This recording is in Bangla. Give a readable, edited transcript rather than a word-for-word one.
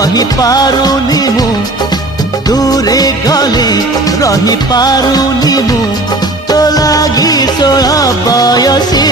रही पारुनी मु दूरे गले रही पारुनी मु तो लागी 16 बयसी